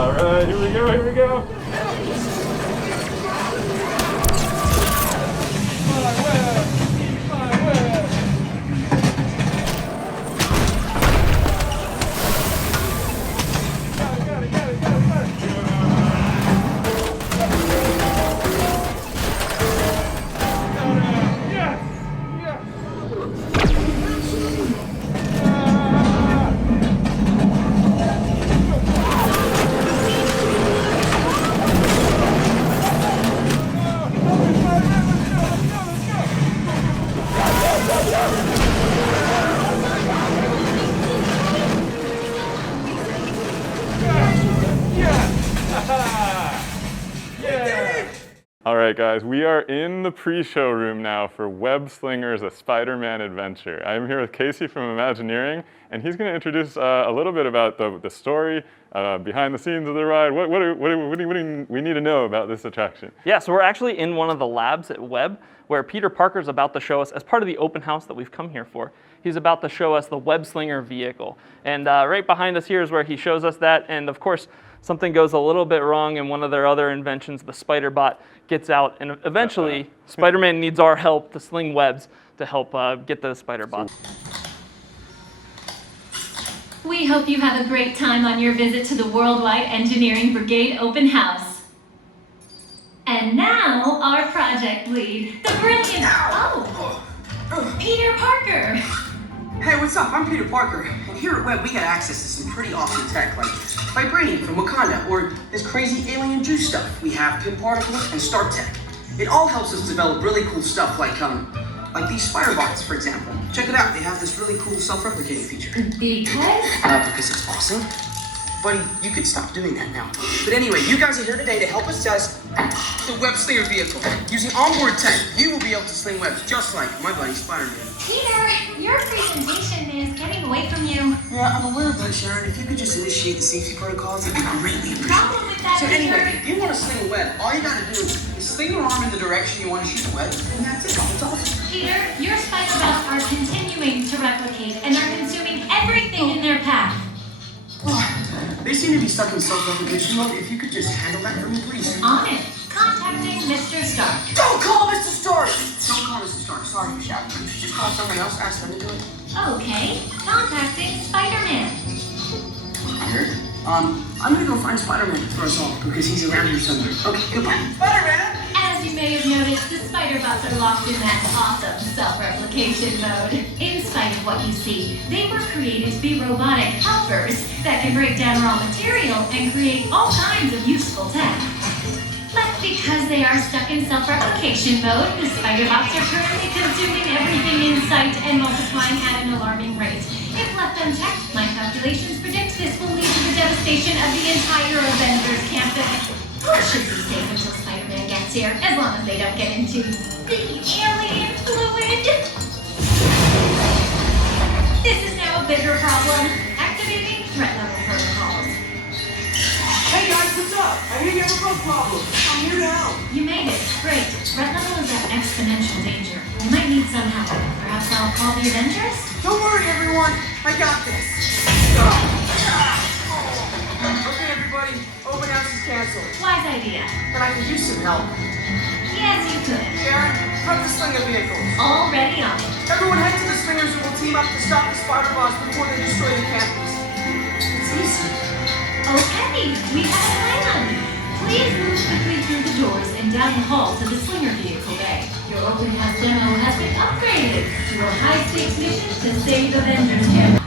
All right, here we go, here we go. All right, guys, we are in the pre-show room now for Web Slingers, a Spider-Man adventure. I'm here with Casey from Imagineering, and he's going to introduce a little bit about the story, behind the scenes of the ride. What do we need to know about this attraction? Yeah, so we're actually in one of the labs at Web, where Peter Parker's about to show us, as part of the open house that we've come here for, he's about to show us the Web Slinger vehicle. And right behind us here is where he shows us that, and of course, something goes a little bit wrong in one of their other inventions. The spider bot gets out, and eventually Spider-Man needs our help to sling webs to help get the spider bot. We hope you have a great time on your visit to the Worldwide Engineering Brigade Open House. And now, our project lead, the brilliant, Peter Parker. Hey, what's up? I'm Peter Parker, and here at Web we got access to some pretty awesome tech like Vibranium from Wakanda, or this crazy alien juice stuff. We have pin particles and Stark Tech. It all helps us develop really cool stuff like these spider bots, for example. Check it out, they have this really cool self-replicating feature. Because it's awesome. Buddy, you could stop doing that now. But anyway, you guys are here today to help us test the Web Slinger vehicle. Using onboard tech, you will be able to sling webs just like my buddy Spiderman. Peter, your presentation is getting away from you. Yeah, I'm aware of that, Sharon. If you could just initiate the safety protocols, it'd be greatly appreciated. Problem with that, So Peter? anyway, if you want to sling a web, all you gotta do is sling your arm in the direction you want to shoot the web, and that's it. It's awesome. Peter, your spider bots are continuing to replicate and are consuming everything in their path. They seem to be stuck in self-replication mode. If you could just handle that for me, please. On it. Contacting Mr. Stark. Don't call Mr. Stark! Don't call Mr. Stark. Sorry, you shout. You should just call someone else, ask them to do it. Okay. Contacting Spider-Man. Weird. I'm gonna go find Spider-Man for us all, because he's around here somewhere. Okay, goodbye. Spider-Man! As you may have noticed, the spider bots are locked in that awesome self-replication mode. In spite of what you see, they were created to be robotic helpers that can break down raw material and create all kinds of useful tech. But because they are stuck in self-replication mode, the spider bots are currently consuming everything in sight and multiplying at an alarming rate. If left unchecked, my calculations predict this will lead to the devastation of the entire Avengers Campus. It should be safe until Spider-Man gets here, as long as they don't get into the alien fluid. This is now a bigger problem. Activating threat level protocols. Hey guys, what's up? I hear you have a bug problem. I'm here now. You made it. Great. Threat level is at exponential danger. We might need some help. Perhaps I'll call the Avengers? Don't worry, everyone. I got this. Okay, everybody. Open house is canceled. Wise idea. But I could use some help. Yes, you could. Sharon, prep the slinger vehicles. Already on it. Everyone head to the slingers who will team up to stop the spider bots before they destroy the campus. It's easy. Okay, we have a plan. Please move quickly through the doors and down the hall to the slinger vehicle bay. Your open house demo has been upgraded to a high-stakes mission to save Avengers Campus.